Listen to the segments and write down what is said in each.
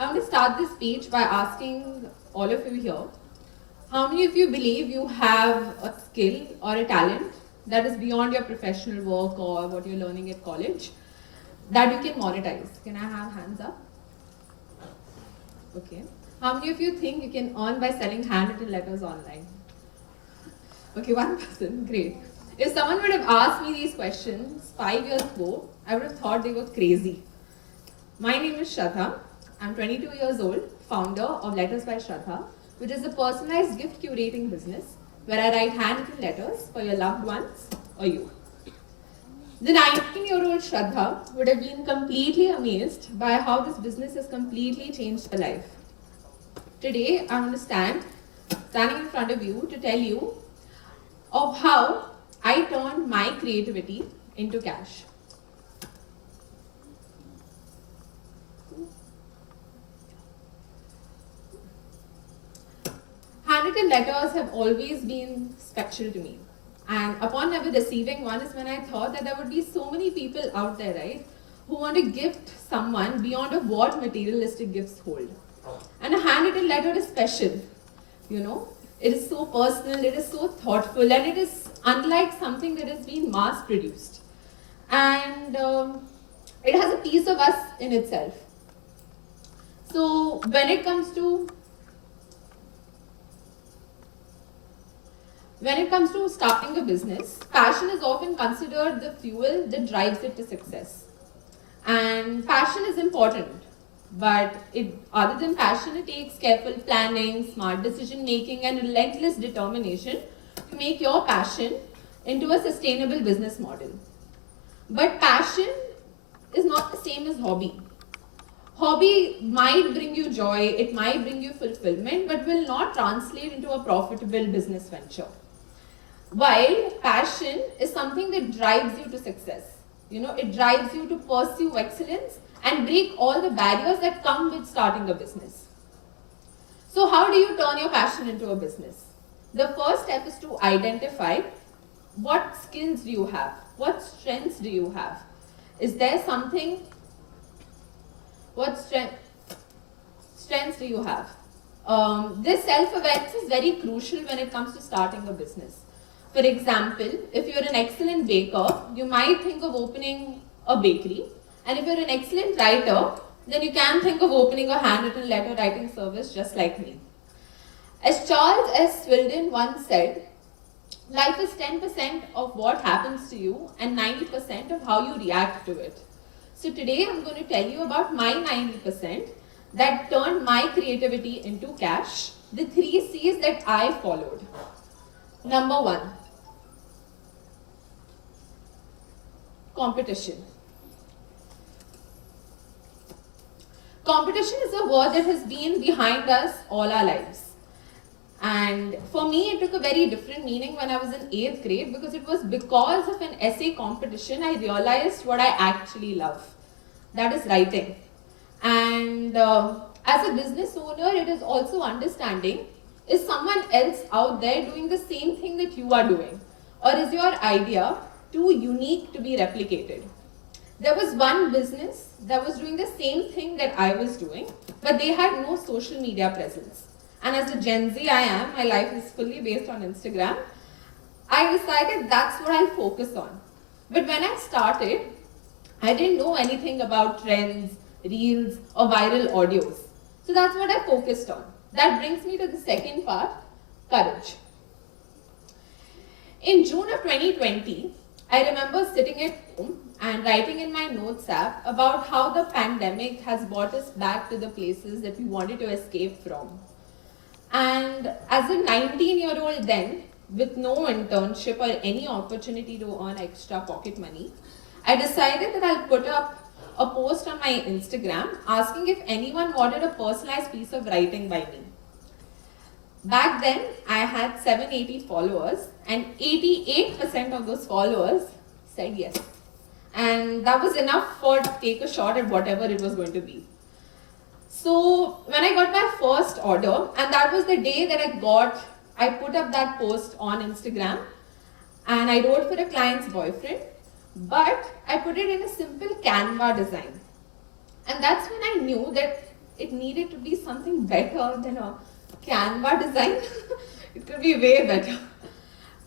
I'm going to start this speech by asking all of you here, how many of you believe you have a skill or a talent that is beyond your professional work or what you're learning at college that you can monetize? Can I have hands up? Okay. How many of you think you can earn by selling handwritten letters online? Okay, one person, great. If someone would have asked me these questions 5 years ago, I would have thought they were crazy. My name is Shraddha. I'm 22 years old, founder of Letters by Shraddha, which is a personalized gift curating business where I write handwritten letters for your loved ones or you. The 19-year-old Shraddha would have been completely amazed by how this business has completely changed her life. Today, I want to standing in front of you to tell you of how I turned my creativity into cash. Handwritten letters have always been special to me. And upon ever receiving one is when I thought that there would be so many people out there, right, who want to gift someone beyond of what materialistic gifts hold. And a handwritten letter is special, you know. It is so personal, it is so thoughtful, and it is unlike something that has been mass produced. And it has a piece of us in itself. So when it comes to starting a business, passion is often considered the fuel that drives it to success. And passion is important, but other than passion, it takes careful planning, smart decision making, and relentless determination to make your passion into a sustainable business model. But passion is not the same as hobby. Hobby might bring you joy, it might bring you fulfillment, but will not translate into a profitable business venture. While passion is something that drives you to success. You know, it drives you to pursue excellence and break all the barriers that come with starting a business. So how do you turn your passion into a business? The first step is to identify what skills do you have, what strengths do you have. Is there something, what strengths do you have? This self-awareness is very crucial when it comes to starting a business. For example, if you're an excellent baker, you might think of opening a bakery. And if you're an excellent writer, then you can think of opening a handwritten letter writing service just like me. As Charles S. Swilden once said, life is 10% of what happens to you and 90% of how you react to it. So today I'm going to tell you about my 90% that turned my creativity into cash, the 3 C's that I followed. Number 1, competition. Competition is a word that has been behind us all our lives. And for me, it took a very different meaning when I was in 8th grade because it was because of an essay competition I realized what I actually love. That is writing. And as a business owner, it is also understanding, is someone else out there doing the same thing that you are doing? Or is your idea too unique to be replicated? There was one business that was doing the same thing that I was doing, but they had no social media presence. And as a Gen Z I am, my life is fully based on Instagram. I decided that's what I'll focus on. But when I started, I didn't know anything about trends, reels, or viral audios. So that's what I focused on. That brings me to the second part, courage. In June of 2020, I remember sitting at home and writing in my notes app about how the pandemic has brought us back to the places that we wanted to escape from. And as a 19-year-old then, with no internship or any opportunity to earn extra pocket money, I decided that I'll put up a post on my Instagram asking if anyone wanted a personalized piece of writing by me. Back then, I had 780 followers and 88% of those followers said yes. And that was enough for take a shot at whatever it was going to be. So when I got my first order, and that was the day that I put up that post on Instagram, and I wrote for a client's boyfriend, but I put it in a simple Canva design. And that's when I knew that it needed to be something better than a Canva design. It could be way better.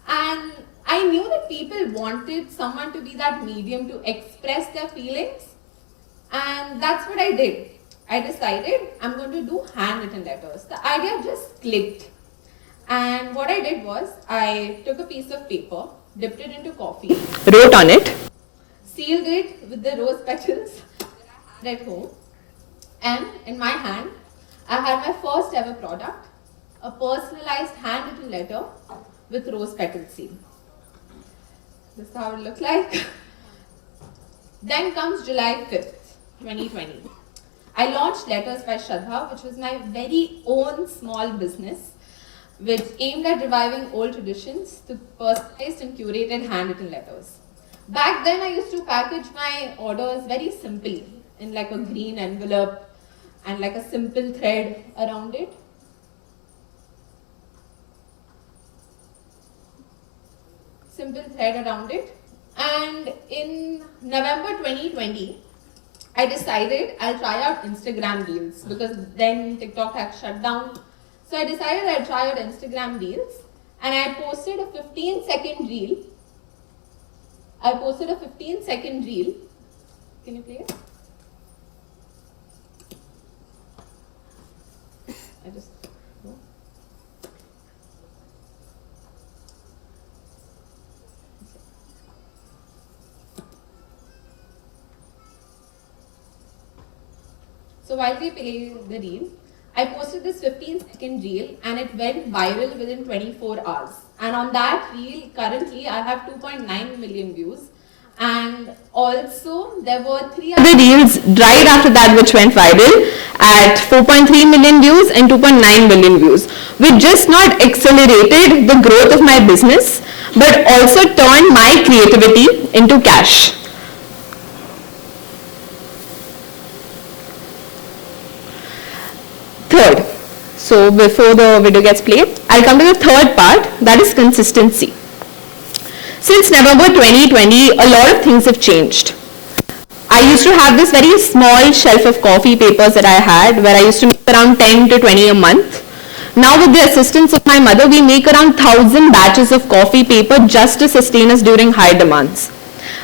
And I knew that people wanted someone to be that medium to express their feelings. And that's what I did. I decided I'm going to do handwritten letters. The idea just clicked. And what I did was, I took a piece of paper, dipped it into coffee, wrote on it, sealed it with the rose petals that I had at home, and in my hand, I had my first ever product, a personalized handwritten letter with rose petal seal. This is how it looked like. Then comes July 5th, 2020. I launched Letters by Shraddha, which was my very own small business, which aimed at reviving old traditions through personalized and curated handwritten letters. Back then, I used to package my orders very simply in like a green envelope and like a simple thread around it. Simple thread around it. And in November 2020, I decided I'll try out Instagram Reels because then TikTok had shut down. So I decided I'd try out Instagram Reels, and I posted a 15-second reel. Can you play it? No. So while we play the reel, I posted this 15-second reel and it went viral within 24 hours. And on that reel, currently I have 2.9 million views. And also there were 3 other reels right after that which went viral at 4.3 million views and 2.9 million views, which just not accelerated the growth of my business, but also turned my creativity into cash. Third, so before the video gets played, I'll come to the third part, that is consistency. Since November 2020, a lot of things have changed. I used to have this very small shelf of coffee papers that I had, where I used to make around 10 to 20 a month. Now with the assistance of my mother, we make around 1,000 batches of coffee paper just to sustain us during high demands.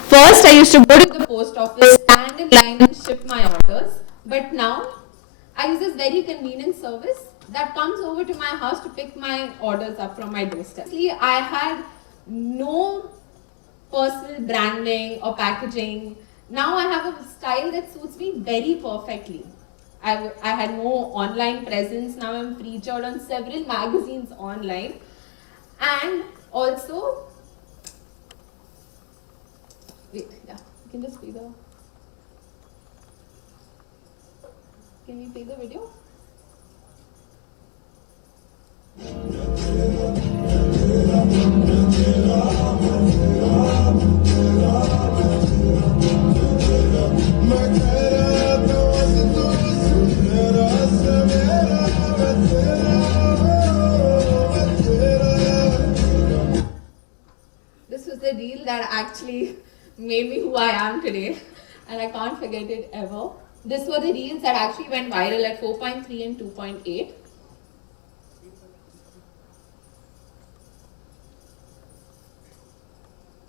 First, I used to go to the post office, stand in line and ship my orders, but now I use this very convenient service that comes over to my house to pick my orders up from my doorstep. I had no personal branding or packaging. Now I have a style that suits me very perfectly. I had no online presence. Now I'm featured on several magazines online. And also, wait, yeah, you can just play the, can we play the video? This was the reel that actually made me who I am today, and I can't forget it ever. These were the reels that actually went viral at 4.3 and 2.8.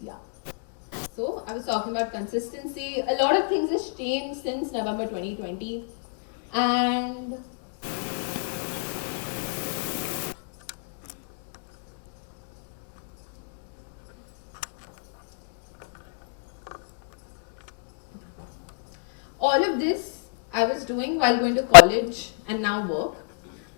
Yeah. So I was talking about consistency. A lot of things has changed since November 2020, and all of this I was doing while going to college and now work.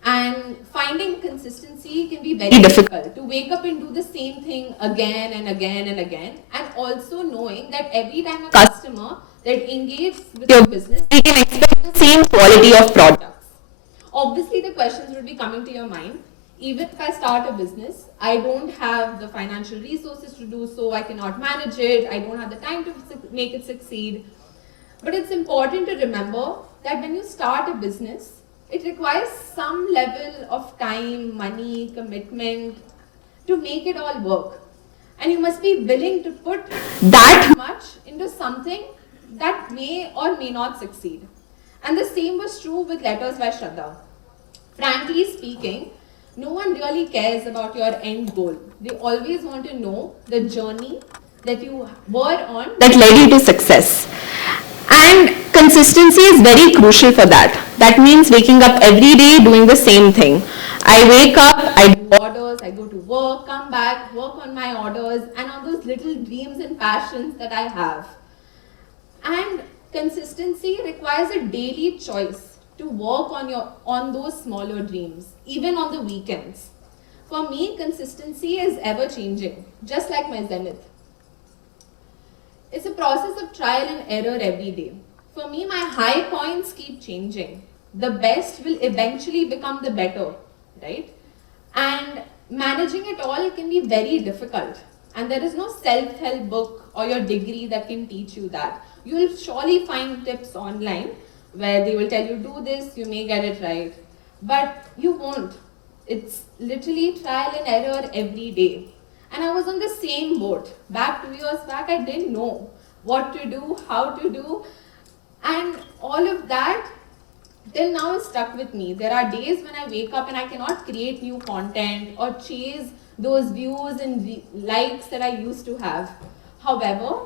And finding consistency can be very difficult. To wake up and do the same thing again and again and again. And also knowing that every time a customer that engages with your business, they can expect the same quality of products. Obviously, the questions would be coming to your mind. Even if I start a business, I don't have the financial resources to do so. I cannot manage it. I don't have the time to make it succeed. But it's important to remember that when you start a business, it requires some level of time, money, commitment to make it all work. And you must be willing to put that much into something that may or may not succeed. And the same was true with Letters by Shraddha. Frankly speaking, no one really cares about your end goal. They always want to know the journey that you were on that led you to success. And consistency is very crucial for that. That means waking up every day doing the same thing. I wake up, I do orders, I go to work, come back, work on my orders, and on those little dreams and passions that I have. And consistency requires a daily choice to work on those smaller dreams, even on the weekends. For me, consistency is ever changing, just like my zenith. It's a process of trial and error every day. For me, my high points keep changing. The best will eventually become the better, right? And managing it all can be very difficult. And there is no self-help book or your degree that can teach you that. You will surely find tips online where they will tell you, do this, you may get it right. But you won't. It's literally trial and error every day. And I was on the same boat. Back 2 years back, I didn't know what to do, how to do. And all of that till now is stuck with me. There are days when I wake up and I cannot create new content or chase those views and likes that I used to have. However,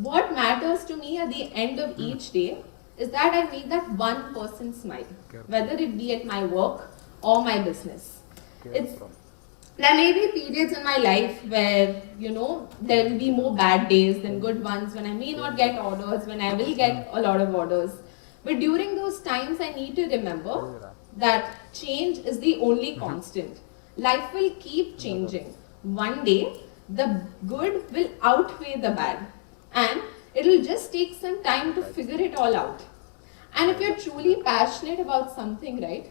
what matters to me at the end of each day is that I make that one person smile, whether it be at my work or my business. There may be periods in my life where, there will be more bad days than good ones, when I may not get orders, when I will get a lot of orders. But during those times, I need to remember that change is the only constant. Life will keep changing. One day, the good will outweigh the bad. And it will just take some time to figure it all out. And if you're truly passionate about something, right,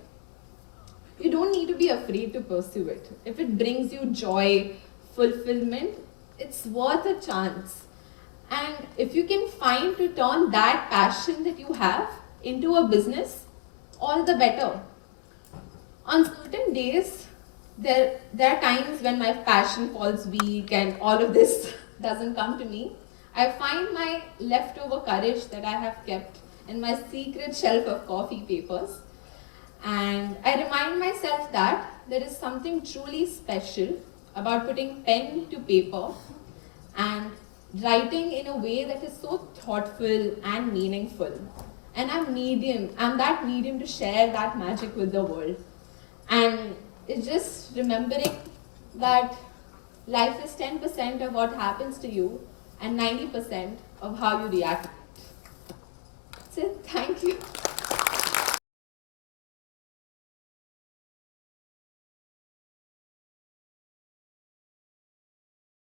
you don't need to be afraid to pursue it. If it brings you joy, fulfillment, it's worth a chance. And if you can find to turn that passion that you have into a business, all the better. On certain days, there are times when my passion falls weak and all of this doesn't come to me. I find my leftover courage that I have kept in my secret shelf of coffee papers. And I remind myself that there is something truly special about putting pen to paper and writing in a way that is so thoughtful and meaningful. And I'm that medium to share that magic with the world. And it's just remembering that life is 10% of what happens to you and 90% of how you react. So thank you.